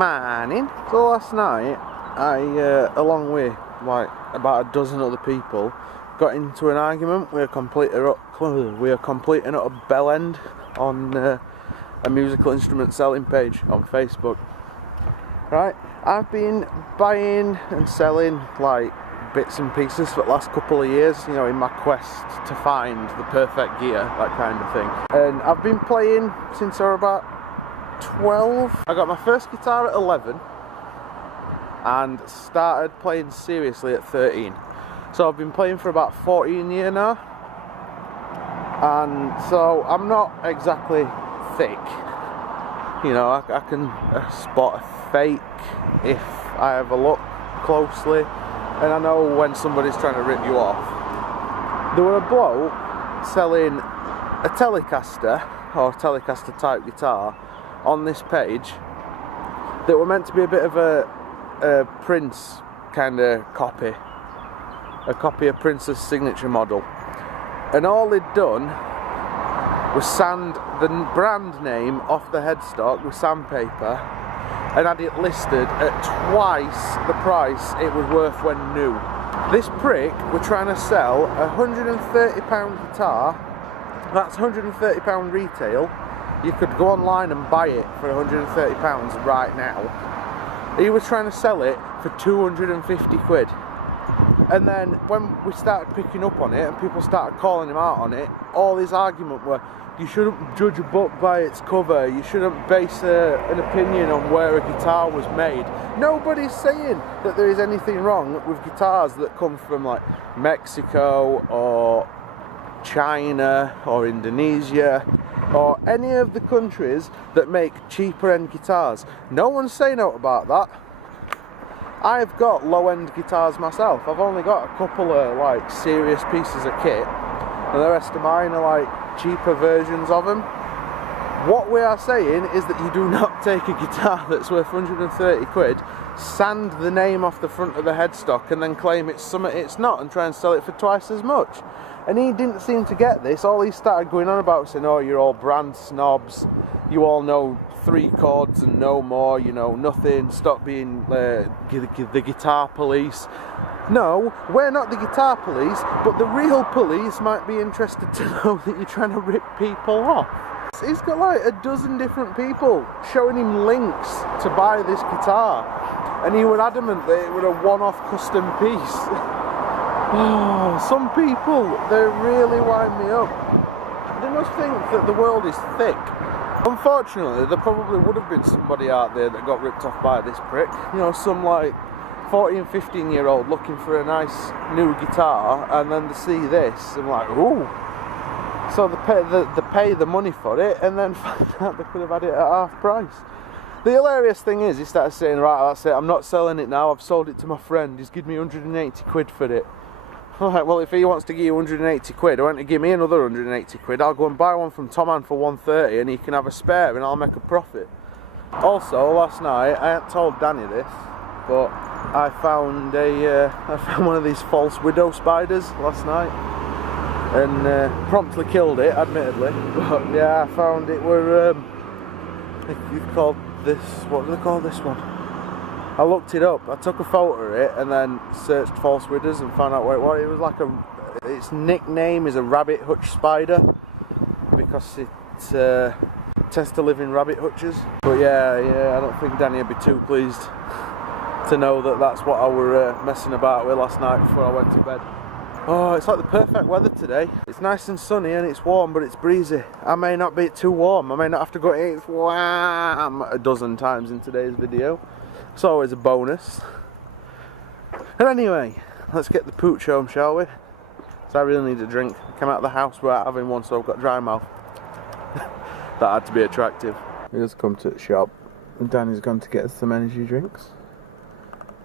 Morning. So last night, I, along with like about a dozen other people, got into an argument with a complete and utter bell end on a musical instrument selling page on Facebook. Right, I've been buying and selling like bits and pieces for the last couple of years, you know, in my quest to find the perfect gear, that kind of thing. And I've been playing since I was about 12. I got my first guitar at 11 and started playing seriously at 13. So I've been playing for about 14 years now, and so I'm not exactly thick. You know, I can spot a fake if I have a look closely, and I know when somebody's trying to rip you off. There were a bloke selling a Telecaster or Telecaster type guitar on this page that were meant to be a bit of a Prince kind of copy, a copy of Prince's signature model, and all they'd done was sand the brand name off the headstock with sandpaper and had it listed at twice the price it was worth when new. This prick were trying to sell a £130 guitar. That's £130 retail. You could go online and buy it for £130 right now. He was trying to sell it for 250 quid. And then when we started picking up on it and people started calling him out on it, all his argument were, you shouldn't judge a book by its cover, you shouldn't base an opinion on where a guitar was made. Nobody's saying that there is anything wrong with guitars that come from like Mexico or China or Indonesia or any of the countries that make cheaper end guitars. No one's saying out about that. I've got low end guitars myself. I've only got a couple of like serious pieces of kit, and the rest of mine are like cheaper versions of them. What we are saying is that you do not take a guitar that's worth 130 quid, sand the name off the front of the headstock and then claim it's something it's not and try and sell it for twice as much. And he didn't seem to get this. All he started going on about saying, oh, you're all brand snobs, you all know 3 chords and no more, you know nothing, stop being the guitar police. No, we're not the guitar police, but the real police might be interested to know that you're trying to rip people off. He's got like a dozen different people showing him links to buy this guitar, and he was adamant that it was a one-off custom piece. Oh, some people, they really wind me up. They must think that the world is thick. Unfortunately, there probably would have been somebody out there that got ripped off by this prick. You know, some like 14, 15 year old looking for a nice new guitar, and then to see this and like, ooh. So they pay the money for it and then find out they could have had it at half price. The hilarious thing is, he started saying, right, that's it, I'm not selling it now, I've sold it to my friend, he's given me 180 quid for it. Alright, well, if he wants to give you 180 quid, I want to give me another 180 quid, I'll go and buy one from Tom for 130 and he can have a spare and I'll make a profit. Also, last night, I hadn't told Danny this, but I found one of these false widow spiders last night and promptly killed it, admittedly. But yeah, I found it were it's called this. What do they call this one? I looked it up. I took a photo of it and then searched false widows and found out what it was. It was like its nickname is a rabbit hutch spider because it tends to live in rabbit hutches. But yeah, I don't think Danny would be too pleased to know that that's what I were messing about with last night before I went to bed. Oh, it's like the perfect weather today. It's nice and sunny and it's warm, but it's breezy. I may not be too warm. I may not have to go it's warm a dozen times in today's video. It's always a bonus. And anyway, let's get the pooch home, shall we? So I really need a drink. I came out of the house without having one, so I've got dry mouth. That had to be attractive. We just come to the shop and Danny's gone to get us some energy drinks.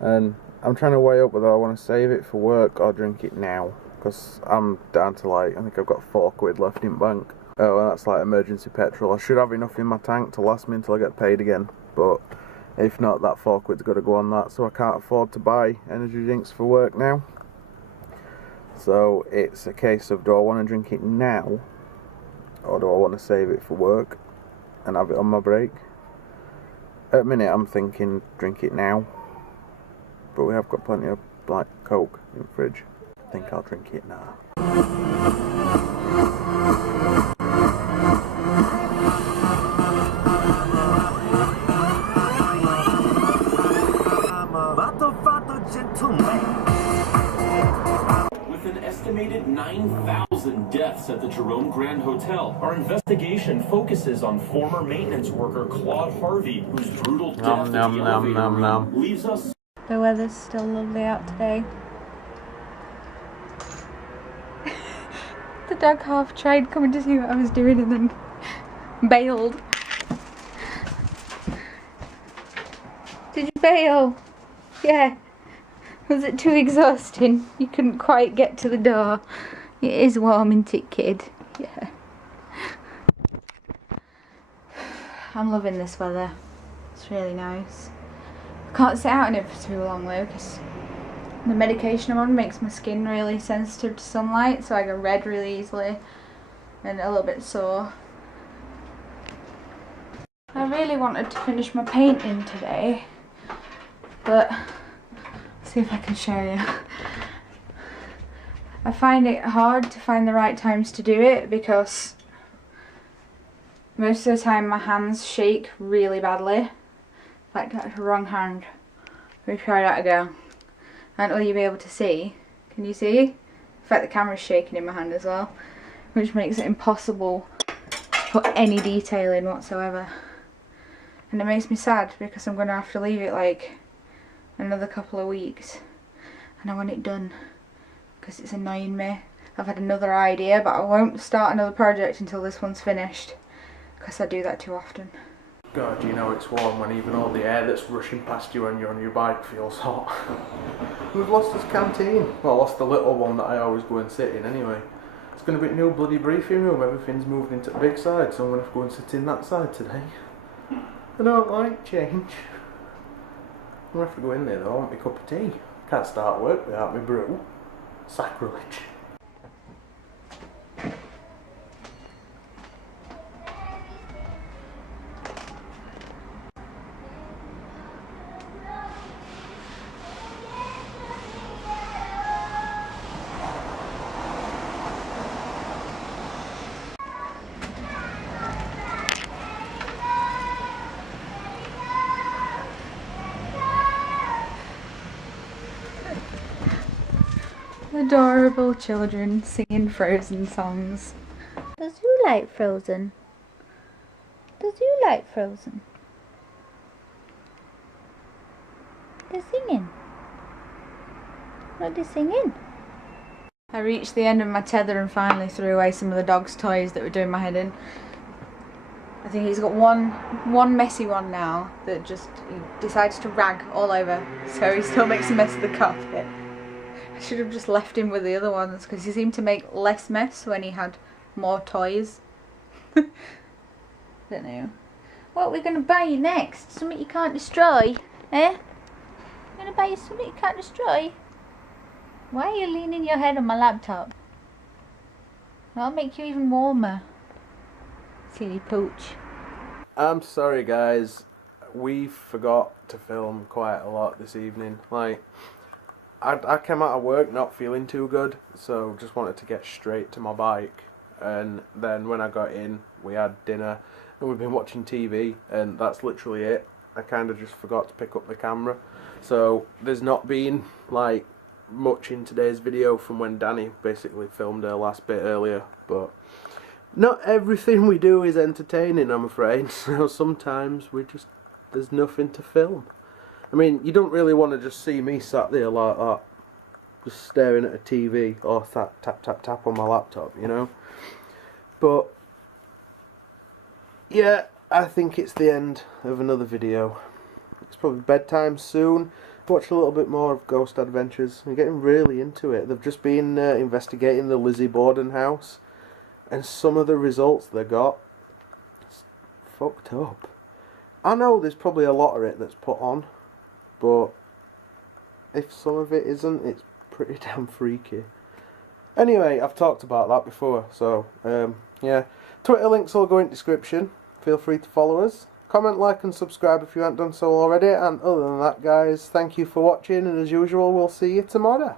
And I'm trying to weigh up whether I want to save it for work or drink it now, because I'm down to like, I think I've got 4 quid left in bank. Oh, and that's like emergency petrol. I should have enough in my tank to last me until I get paid again, but if not, that 4 quid's got to go on that, so I can't afford to buy energy drinks for work now. So it's a case of, do I want to drink it now, or do I want to save it for work and have it on my break? At the minute I'm thinking drink it now, but we have got plenty of black Coke in the fridge. I think I'll drink it now. With an estimated 9,000 deaths at the Jerome Grand Hotel, our investigation focuses on former maintenance worker Claude Harvey, whose brutal death in the elevator room leaves us. The weather's still lovely out today. The dog half tried coming to see what I was doing and then bailed. Did you bail? Yeah. Was it too exhausting? You couldn't quite get to the door. It is warm, isn't it, kid? Yeah. I'm loving this weather. It's really nice. I can't sit out in it for too long though, because the medication I'm on makes my skin really sensitive to sunlight, so I get red really easily and a little bit sore. I really wanted to finish my painting today, but see if I can show you. I find it hard to find the right times to do it because most of the time my hands shake really badly. Like that's the wrong hand. Let me try that again. I don't know if you'll be able to see. Can you see? In fact, the camera's shaking in my hand as well, which makes it impossible to put any detail in whatsoever. And it makes me sad because I'm going to have to leave it like another couple of weeks and I want it done because it's annoying me. I've had another idea, but I won't start another project until this one's finished because I do that too often. God, you know it's warm when even all the air that's rushing past you when you're on your bike feels hot. We've lost this canteen. Well, I lost the little one that I always go and sit in anyway. It's going to be a new bloody briefing room. Everything's moved into the big side, so I'm going to have to go and sit in that side today. I don't like change. I'm going to have to go in there though. I want my cup of tea. Can't start work without my brew. Sacrilege. Adorable children singing Frozen songs. Does you like Frozen? Does you like Frozen? They're singing. What are they singing? I reached the end of my tether and finally threw away some of the dog's toys that were doing my head in. I think he's got one messy one now that just he decides to rag all over, so he still makes a mess of the carpet. I should have just left him with the other ones because he seemed to make less mess when he had more toys. Don't know. What are we going to buy you next? Something you can't destroy? Eh? We're going to buy you something you can't destroy? Why are you leaning your head on my laptop? That'll make you even warmer. Silly pooch. I'm sorry guys, we forgot to film quite a lot this evening. Like, I came out of work not feeling too good, so just wanted to get straight to my bike, and then when I got in we had dinner and we've been watching TV, and that's literally it. I kind of just forgot to pick up the camera, so there's not been like much in today's video from when Danny basically filmed her last bit earlier, but not everything we do is entertaining, I'm afraid. So sometimes there's nothing to film. I mean, you don't really want to just see me sat there like that, just staring at a TV or tap tap tap on my laptop, you know. But yeah, I think it's the end of another video. It's probably bedtime soon. Watch a little bit more of Ghost Adventures. I'm getting really into it. They've just been investigating the Lizzie Borden house, and some of the results they got, it's fucked up. I know there's probably a lot of it that's put on, but if some of it isn't, it's pretty damn freaky. Anyway, I've talked about that before, so yeah. Twitter links will go in description. Feel free to follow us, Comment, like and subscribe if you haven't done so already. And other than that, guys, thank you for watching, and as usual, we'll see you tomorrow.